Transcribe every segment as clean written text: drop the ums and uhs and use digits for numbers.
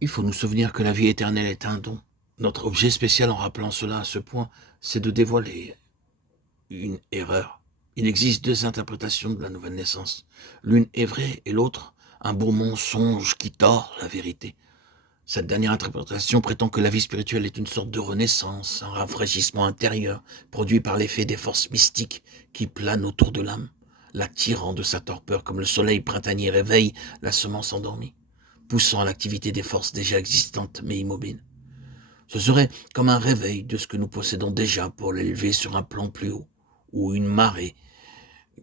Il faut nous souvenir que la vie éternelle est un don. Notre objet spécial en rappelant cela à ce point, c'est de dévoiler une erreur. Il existe deux interprétations de la nouvelle naissance. L'une est vraie et l'autre, un beau mensonge qui tord la vérité. Cette dernière interprétation prétend que la vie spirituelle est une sorte de renaissance, un rafraîchissement intérieur, produit par l'effet des forces mystiques qui planent autour de l'âme, l'attirant de sa torpeur comme le soleil printanier réveille la semence endormie, poussant à l'activité des forces déjà existantes mais immobiles. Ce serait comme un réveil de ce que nous possédons déjà pour l'élever sur un plan plus haut, ou une marée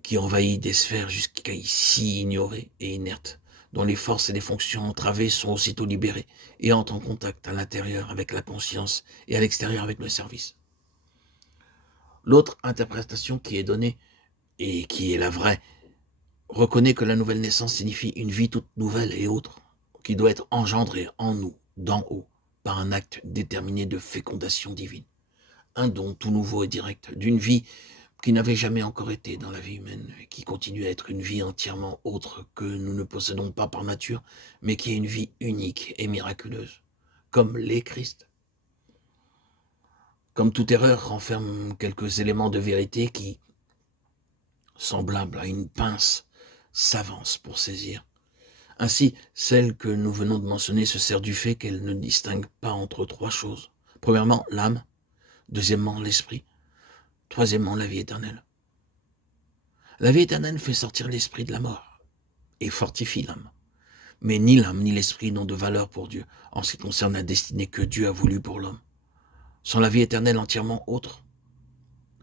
qui envahit des sphères jusqu'ici ignorées et inertes, dont les forces et les fonctions entravées sont aussitôt libérées et entrent en contact à l'intérieur avec la conscience et à l'extérieur avec le service. L'autre interprétation qui est donnée, et qui est la vraie, reconnaît que la nouvelle naissance signifie une vie toute nouvelle et autre, qui doit être engendrée en nous, d'en haut, par un acte déterminé de fécondation divine. Un don tout nouveau et direct, d'une vie qui n'avait jamais encore été dans la vie humaine, et qui continue à être une vie entièrement autre que nous ne possédons pas par nature, mais qui est une vie unique et miraculeuse, comme l'est Christ. Comme toute erreur renferme quelques éléments de vérité qui, semblables à une pince, s'avancent pour saisir. Ainsi, celle que nous venons de mentionner se sert du fait qu'elle ne distingue pas entre trois choses. Premièrement, l'âme, deuxièmement, l'esprit, troisièmement, la vie éternelle. La vie éternelle fait sortir l'esprit de la mort et fortifie l'âme. Mais ni l'âme ni l'esprit n'ont de valeur pour Dieu en ce qui concerne la destinée que Dieu a voulu pour l'homme. Sans la vie éternelle entièrement autre,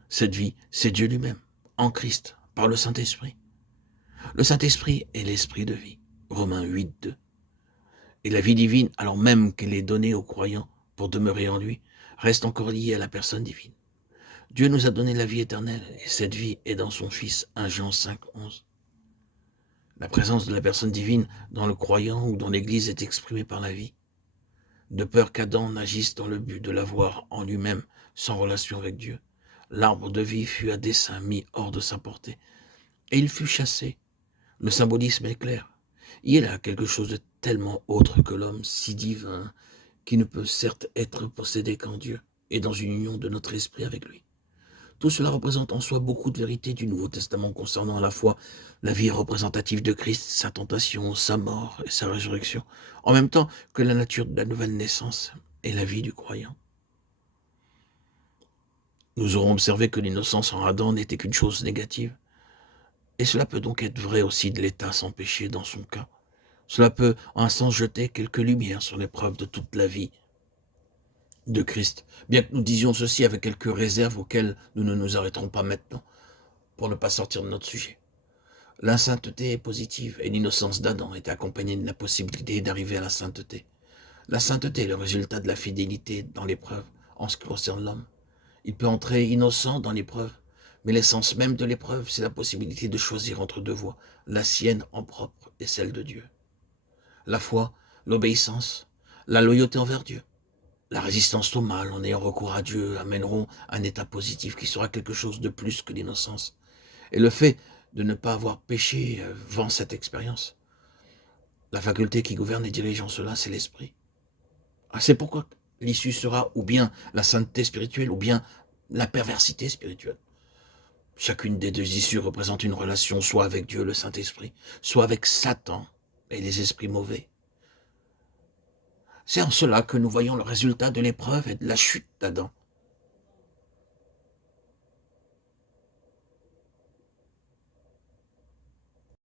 cette vie, c'est Dieu lui-même, en Christ, par le Saint-Esprit. Le Saint-Esprit est l'esprit de vie. Romains 8, 2. Et la vie divine, alors même qu'elle est donnée aux croyants pour demeurer en lui, reste encore liée à la personne divine. Dieu nous a donné la vie éternelle, et cette vie est dans son Fils, 1 Jean 5, 11. La présence de la personne divine dans le croyant ou dans l'Église est exprimée par la vie, de peur qu'Adam n'agisse dans le but de l'avoir en lui-même, sans relation avec Dieu. L'arbre de vie fut à dessein mis hors de sa portée, et il fut chassé. Le symbolisme est clair. Il y a là quelque chose de tellement autre que l'homme, si divin, qui ne peut certes être possédé qu'en Dieu, et dans une union de notre esprit avec lui. Tout cela représente en soi beaucoup de vérités du Nouveau Testament concernant à la fois la vie représentative de Christ, sa tentation, sa mort et sa résurrection, en même temps que la nature de la nouvelle naissance et la vie du croyant. Nous aurons observé que l'innocence en Adam n'était qu'une chose négative, et cela peut donc être vrai aussi de l'état sans péché dans son cas. Cela peut en un sens jeter quelques lumières sur l'épreuve de toute la vie de Christ, bien que nous disions ceci avec quelques réserves auxquelles nous ne nous arrêterons pas maintenant, pour ne pas sortir de notre sujet. La sainteté est positive, et l'innocence d'Adam est accompagnée de la possibilité d'arriver à la sainteté. La sainteté est le résultat de la fidélité dans l'épreuve, en ce qui concerne l'homme. Il peut entrer innocent dans l'épreuve, mais l'essence même de l'épreuve, c'est la possibilité de choisir entre deux voies, la sienne en propre et celle de Dieu. La foi, l'obéissance, la loyauté envers Dieu, la résistance au mal en ayant recours à Dieu amèneront un état positif qui sera quelque chose de plus que l'innocence. Et le fait de ne pas avoir péché vend cette expérience. La faculté qui gouverne et dirige en cela, c'est l'esprit. C'est pourquoi l'issue sera ou bien la sainteté spirituelle ou bien la perversité spirituelle. Chacune des deux issues représente une relation soit avec Dieu, le Saint-Esprit, soit avec Satan et les esprits mauvais. C'est en cela que nous voyons le résultat de l'épreuve et de la chute d'Adam.